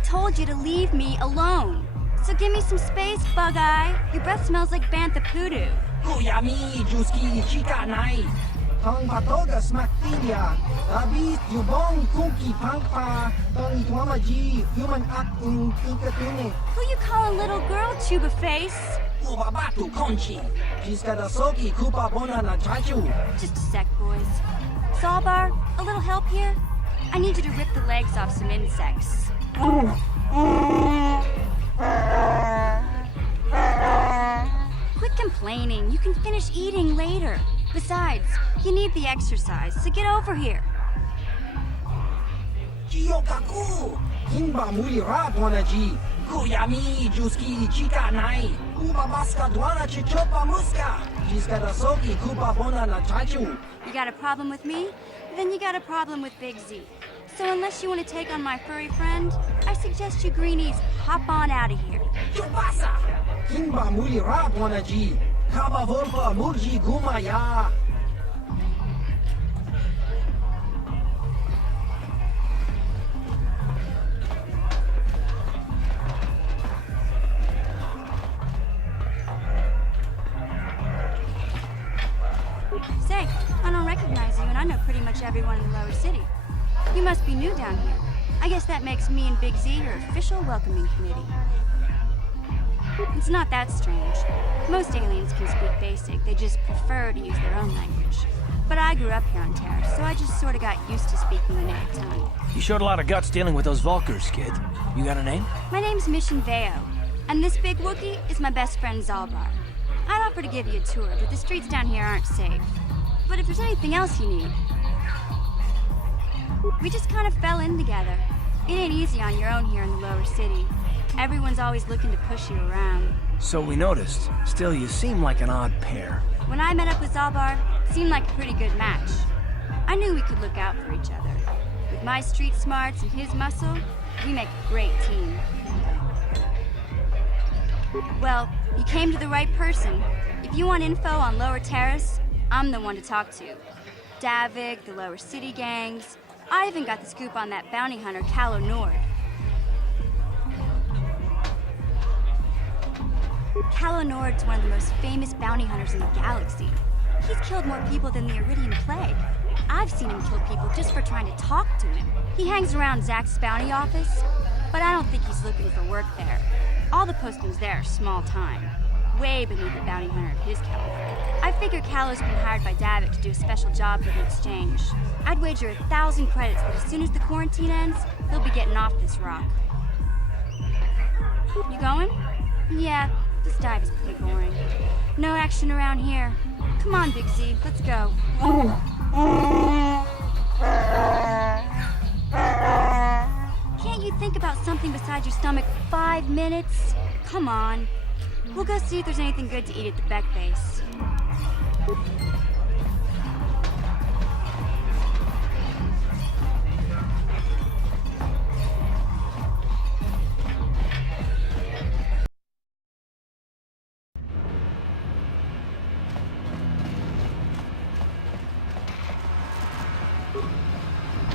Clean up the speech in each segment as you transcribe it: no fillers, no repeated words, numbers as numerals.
told you to leave me alone. So give me some space, Bug-Eye. Your breath smells like Bantha Poodoo. Kuyami, Juski, Chika Nai. Tong Patogas Mactilia. Abis, Yubong, Kunki, Pangpa. Tong Ituamaji, Human Act in Tikatune. Who you calling little girl, Chuba Face? Ubabatu Conchi. Jiskadasoki, Kupa Bonana Chachu. Just a sec, boys. Zalbar, a little help here? I need you to rip the legs off some insects. Quit complaining. You can finish eating later. Besides, you need the exercise, so get over here. Kiyokaku. Kimba Mulira Dwanaji. Kuyami, Juski, Chika Nai. Ubabaska Dwana Chichopa Muska. Jiskadasoki, Kupa Bonana Chachu. You got a problem with me? Then you got a problem with Big Z. So unless you want to take on my furry friend, I suggest you greenies hop on out of here. Chupasa! Kimba Mulira Dwanaji. Kaba Volpa Murji Gumaya. Say, I don't recognize you, and I know pretty much everyone in the lower city. You must be new down here. I guess that makes me and Big Z your official welcoming committee. It's not that strange. Most aliens can speak basic, they just prefer to use their own language. But I grew up here on Terra, so I just sort of got used to speaking the native tongue. You showed a lot of guts dealing with those Vulkars, kid. You got a name? My name's Mission Veo, and this big Wookiee is my best friend Zalbar. I'd offer to give you a tour, but the streets down here aren't safe. But if there's anything else you need... We just kind of fell in together. It ain't easy on your own here in the lower city. Everyone's always looking to push you around. So we noticed. Still, you seem like an odd pair. When I met up with Zalbar, it seemed like a pretty good match. I knew we could look out for each other. With my street smarts and his muscle, we make a great team. Well, you came to the right person. If you want info on Lower Terrace, I'm the one to talk to. Davik, the Lower City gangs. I even got the scoop on that bounty hunter, Calo Nord. Calo Nord's one of the most famous bounty hunters in the galaxy. He's killed more people than the Iridian Plague. I've seen him kill people just for trying to talk to him. He hangs around Zack's bounty office, but I don't think he's looking for work there. All the postings there are small time, way beneath a bounty hunter of his caliber. I figure Calo's been hired by Davik to do a special job for the exchange. I'd wager 1,000 credits that as soon as the quarantine ends, he'll be getting off this rock. You going? Yeah, this dive is pretty boring. No action around here. Come on, Big Z, let's go. Can't you think about something besides your stomach for 5 minutes? Come on. We'll go see if there's anything good to eat at the Beck base.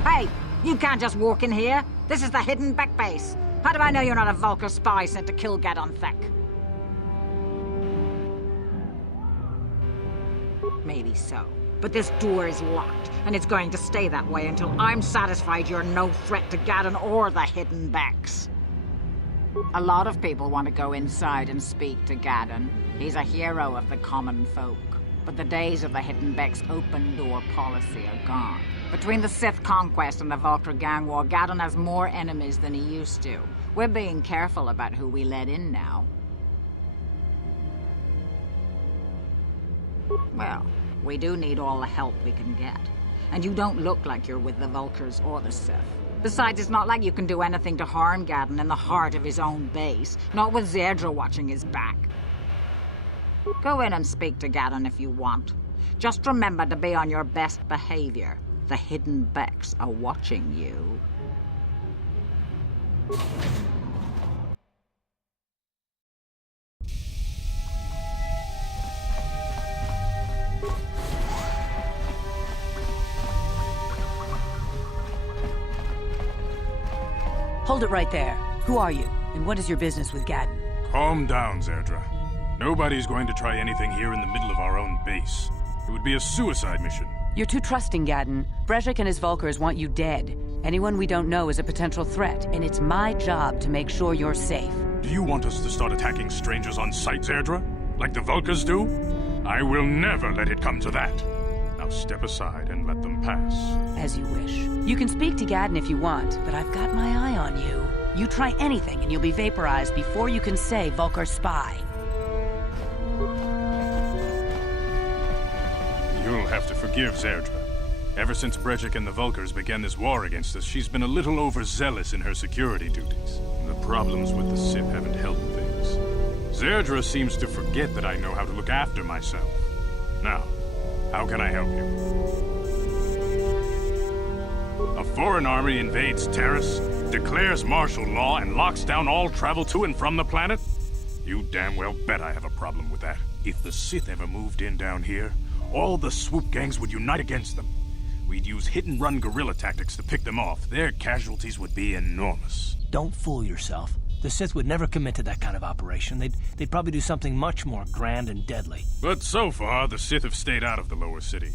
Hey, you can't just walk in here. This is the hidden Beck base. How do I know you're not a Vulkar spy sent to kill Gadon Thek? Maybe so. But this door is locked, and it's going to stay that way until I'm satisfied you're no threat to Gadon or the hidden Becks. A lot of people want to go inside and speak to Gadon. He's a hero of the common folk. But the days of the hidden Becks' open-door policy are gone. Between the Sith conquest and the Vulkar gang war, Gadon has more enemies than he used to. We're being careful about who we let in now. Well, we do need all the help we can get. And you don't look like you're with the Vulkars or the Sith. Besides, it's not like you can do anything to harm Gadon in the heart of his own base, not with Zedra watching his back. Go in and speak to Gadon if you want. Just remember to be on your best behavior. The hidden Becks are watching you. Hold it right there. Who are you, and what is your business with Gadden? Calm down, Zerdra. Nobody's going to try anything here in the middle of our own base. It would be a suicide mission. You're too trusting, Gadden. Brezhik and his Vulkars want you dead. Anyone we don't know is a potential threat, and it's my job to make sure you're safe. Do you want us to start attacking strangers on sight, Zerdra? Like the Vulkars do? I will never let it come to that. Now step aside and let them pass. As you wish. You can speak to Gadden if you want, but I've got my eye on you. You try anything and you'll be vaporized before you can say Vulkar spy. You'll have to forgive Zerdra. Ever since Brezhik and the Vulkars began this war against us, she's been a little overzealous in her security duties. The problems with the Sith haven't helped things. Zerdra seems to forget that I know how to look after myself. Now, how can I help you? A foreign army invades Terrace, declares martial law, and locks down all travel to and from the planet? You damn well bet I have a problem with that. If the Sith ever moved in down here, all the swoop gangs would unite against them. We'd use hit-and-run guerrilla tactics to pick them off. Their casualties would be enormous. Don't fool yourself. The Sith would never commit to that kind of operation. They'd probably do something much more grand and deadly. But so far, the Sith have stayed out of the lower city,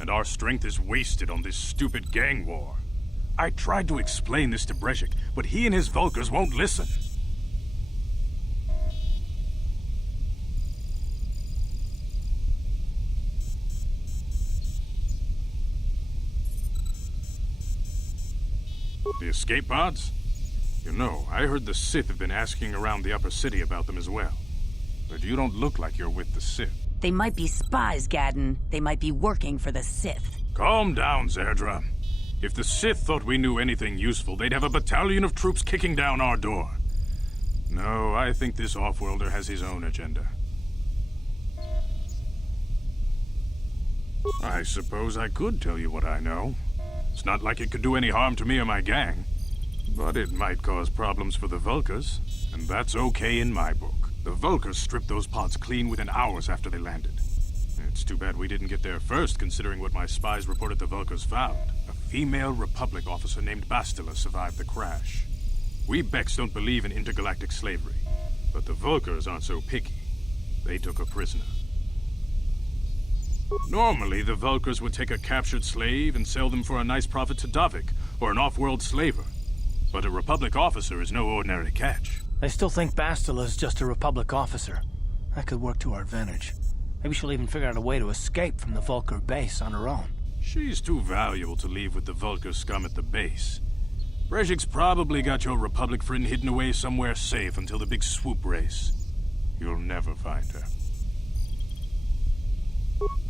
and our strength is wasted on this stupid gang war. I tried to explain this to Brezhik, but he and his Vulkars won't listen. The escape pods? You know, I heard the Sith have been asking around the upper city about them as well. But you don't look like you're with the Sith. They might be spies, Gadden. They might be working for the Sith. Calm down, Zerdra. If the Sith thought we knew anything useful, they'd have a battalion of troops kicking down our door. No, I think this off-worlder has his own agenda. I suppose I could tell you what I know. It's not like it could do any harm to me or my gang. But it might cause problems for the Vulkars, and that's okay in my book. The Vulkars stripped those pods clean within hours after they landed. It's too bad we didn't get there first, considering what my spies reported the Vulkars found. A female Republic officer named Bastila survived the crash. We Beks don't believe in intergalactic slavery, but the Vulkars aren't so picky. They took her prisoner. Normally, the Vulkars would take a captured slave and sell them for a nice profit to Davik, or an off-world slaver. But a Republic officer is no ordinary catch. I still think Bastila's just a Republic officer. That could work to our advantage. Maybe she'll even figure out a way to escape from the Vulkar base on her own. She's too valuable to leave with the Vulkar scum at the base. Brezhik's probably got your Republic friend hidden away somewhere safe until the big swoop race. You'll never find her.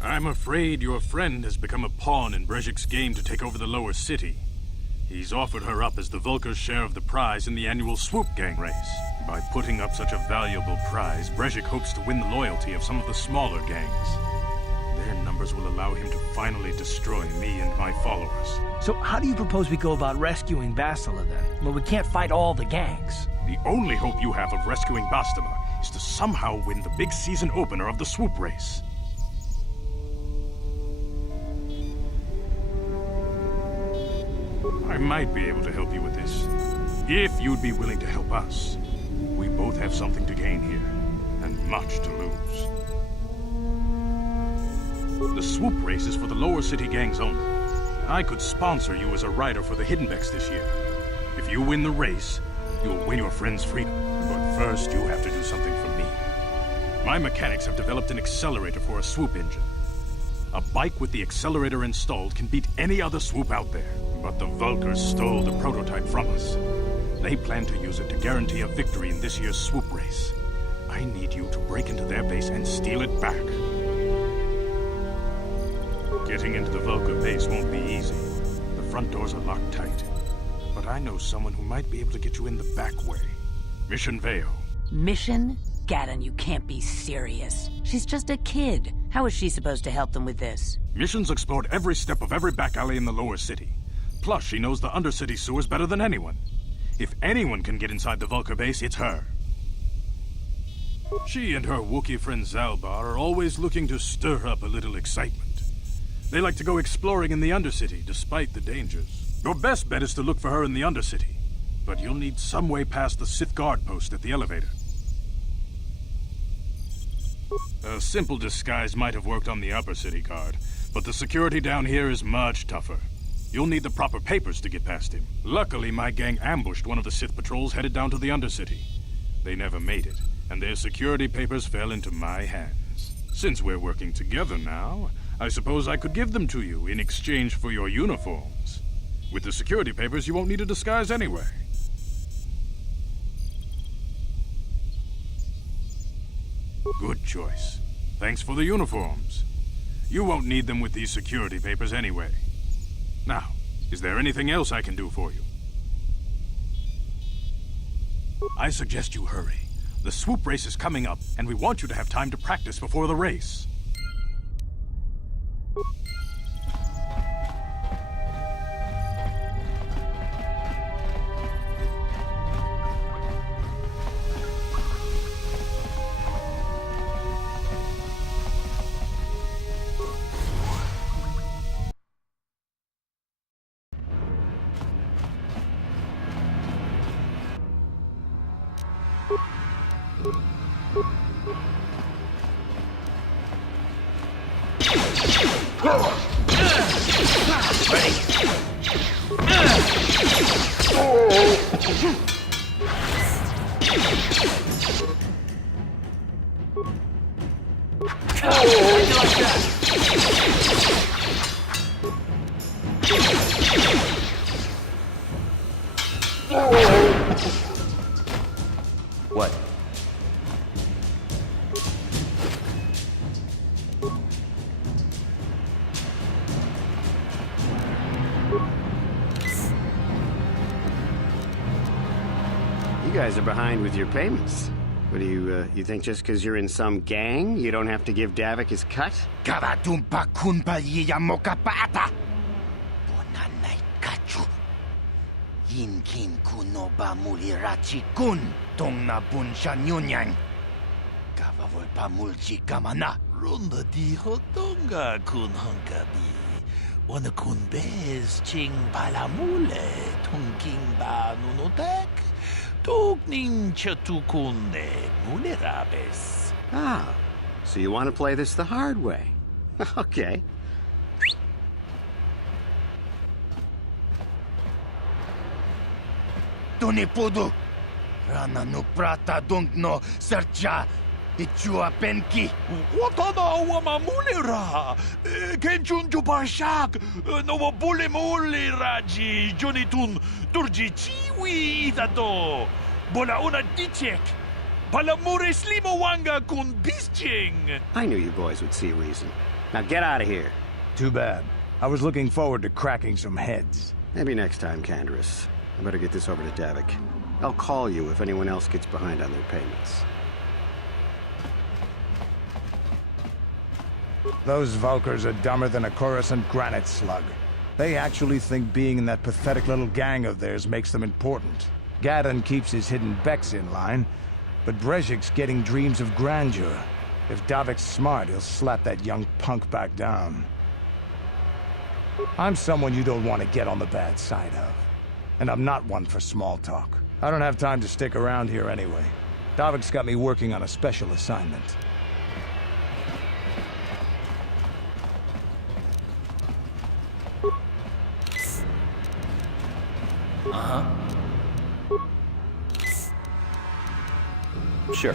I'm afraid your friend has become a pawn in Brezhik's game to take over the lower city. He's offered her up as the Vulkar's share of the prize in the annual swoop gang race. By putting up such a valuable prize, Brezhik hopes to win the loyalty of some of the smaller gangs. Their numbers will allow him to finally destroy me and my followers. So how do you propose we go about rescuing Bastila then? Well, we can't fight all the gangs. The only hope you have of rescuing Bastila is to somehow win the big season opener of the swoop race. I might be able to help you with this, if you'd be willing to help us. We both have something to gain here, and much to lose. The swoop race is for the lower city gangs only. I could sponsor you as a rider for the Hidden Becks this year. If you win the race, you'll win your friend's freedom. But first, you have to do something for me. My mechanics have developed an accelerator for a swoop engine. A bike with the accelerator installed can beat any other swoop out there. But the Vulkars stole the prototype from us. They plan to use it to guarantee a victory in this year's swoop race. I need you to break into their base and steal it back. Getting into the Vulkar base won't be easy. The front doors are locked tight. But I know someone who might be able to get you in the back way. Mission Veo. Mission? Gadden, you can't be serious. She's just a kid. How is she supposed to help them with this? Mission's explored every step of every back alley in the lower city. Plus, she knows the undercity sewers better than anyone. If anyone can get inside the Vulkar base, it's her. She and her Wookiee friend Zalbar are always looking to stir up a little excitement. They like to go exploring in the undercity, despite the dangers. Your best bet is to look for her in the undercity. but you'll need some way past the Sith guard post at the elevator. A simple disguise might have worked on the upper city guard, but the security down here is much tougher. You'll need the proper papers to get past him. Luckily, my gang ambushed one of the Sith patrols headed down to the Undercity. They never made it, and their security papers fell into my hands. Since we're working together now, I suppose I could give them to you in exchange for your uniforms. With the security papers, you won't need a disguise anyway. Good choice. Thanks for the uniforms. You won't need them with these security papers anyway. Now, is there anything else I can do for you? I suggest you hurry. The swoop race is coming up, and we want you to have time to practice before the race. What? You guys are behind with your payments. What do you think just because you're in some gang, you don't have to give Davik his cut? Karatumpa kunpa yiyamokapata. Bonanay kachu. Yinkin kuno ba mulirachi kun. Tong na bunsha nyunyang. Kavavol pa mulchi kamana. Ronda di hotonga kun hankabi. Wana kun bez ching palamule. Tungking ba nunotek. Tugning chatukunde mulerabes. Ah, so you want to play this the hard way. Okay. Tunipudu. Rana no prata dunk no sercha. Ichua penki. Watana wamamulera. Kenchun jupashak. No wabule mule raji. Jonitun durji chiwi itato. Bola una dichek. Palamure slimo wanga kun bisching. I knew you boys would see reason. Now get out of here. Too bad. I was looking forward to cracking some heads. Maybe next time, Canderous. I better get this over to Davik. I'll call you if anyone else gets behind on their payments. Those Vulkars are dumber than a Coruscant granite slug. They actually think being in that pathetic little gang of theirs makes them important. Gadon keeps his hidden Becks in line, but Brezhik's getting dreams of grandeur. If Davik's smart, he'll slap that young punk back down. I'm someone you don't want to get on the bad side of. And I'm not one for small talk. I don't have time to stick around here anyway. Davik's got me working on a special assignment. Sure.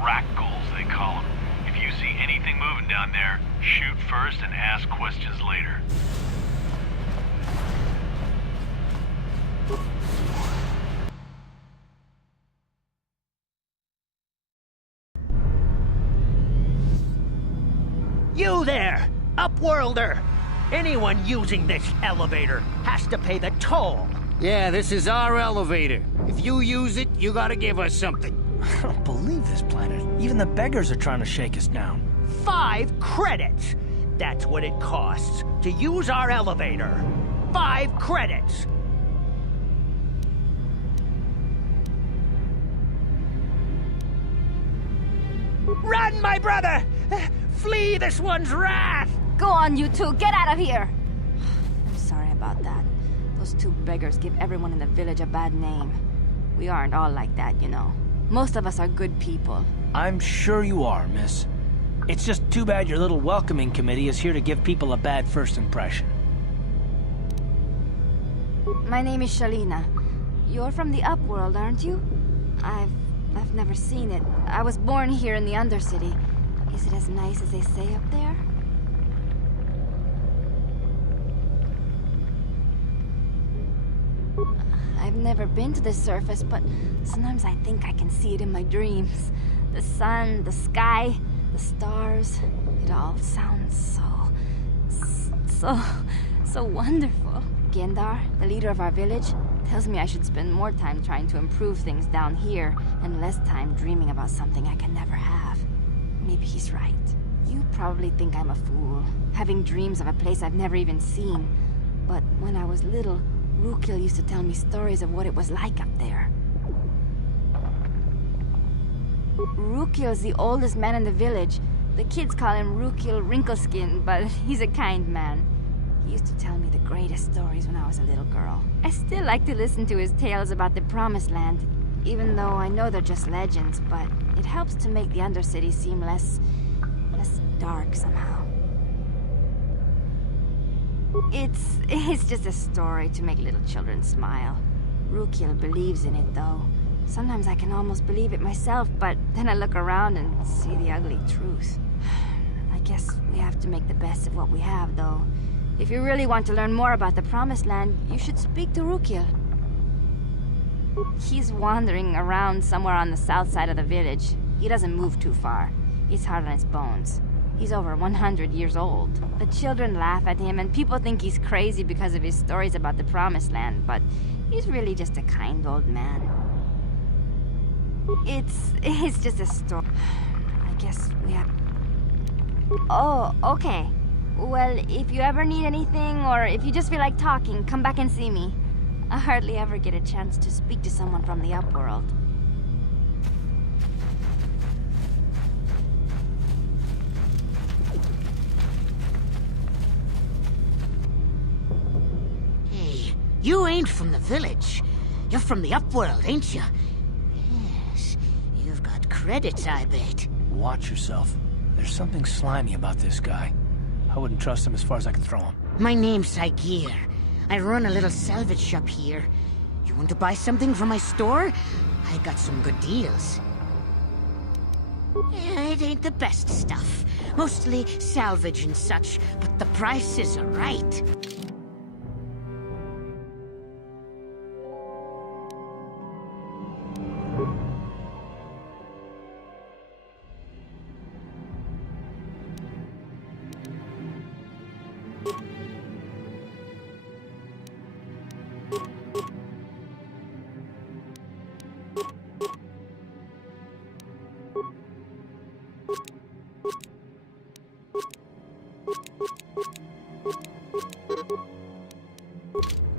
Rackgulls, they call them. If you see anything moving down there, shoot first and ask questions later. You there, Upworlder! Anyone using this elevator has to pay the toll. Yeah, this is our elevator. If you use it, you gotta give us something. I don't believe this planet. Even the beggars are trying to shake us down. 5 credits! That's what it costs to use our elevator. 5 credits! Run, my brother! Flee this one's wrath! Go on, you two. Get out of here. I'm sorry about that. Those 2 beggars give everyone in the village a bad name. We aren't all like that, you know. Most of us are good people. I'm sure you are, miss. It's just too bad your little welcoming committee is here to give people a bad first impression. My name is Shalina. You're from the Upworld, aren't you? I've never seen it. I was born here in the Undercity. Is it as nice as they say up there? I've never been to the surface, but sometimes I think I can see it in my dreams. The sun, the sky, the stars. It all sounds so wonderful. Gendar, the leader of our village, tells me I should spend more time trying to improve things down here and less time dreaming about something I can never have. Maybe he's right. You probably think I'm a fool, having dreams of a place I've never even seen. But when I was little, Rukil used to tell me stories of what it was like up there. Rukil's the oldest man in the village. The kids call him Rukil Wrinkleskin, but he's a kind man. He used to tell me the greatest stories when I was a little girl. I still like to listen to his tales about the Promised Land, even though I know they're just legends, but it helps to make the Undercity seem less dark somehow. It's just a story to make little children smile. Rukil believes in it, though. Sometimes I can almost believe it myself, but then I look around and see the ugly truth. I guess we have to make the best of what we have, though. If you really want to learn more about the Promised Land, you should speak to Rukil. He's wandering around somewhere on the south side of the village. He doesn't move too far. He's hard on his bones. He's over 100 years old. The children laugh at him, and people think he's crazy because of his stories about the Promised Land, but he's really just a kind old man. It's just a story. I guess we have... Oh, okay. Well, if you ever need anything, or if you just feel like talking, come back and see me. I hardly ever get a chance to speak to someone from the Upworld. Hey, you ain't from the village. You're from the Upworld, ain't you? Yes, you've got credits, I bet. Watch yourself. There's something slimy about this guy. I wouldn't trust him as far as I could throw him. My name's Saigir. I run a little salvage shop here. You want to buy something from my store? I got some good deals. Yeah, it ain't the best stuff. Mostly salvage and such, but the prices are right. you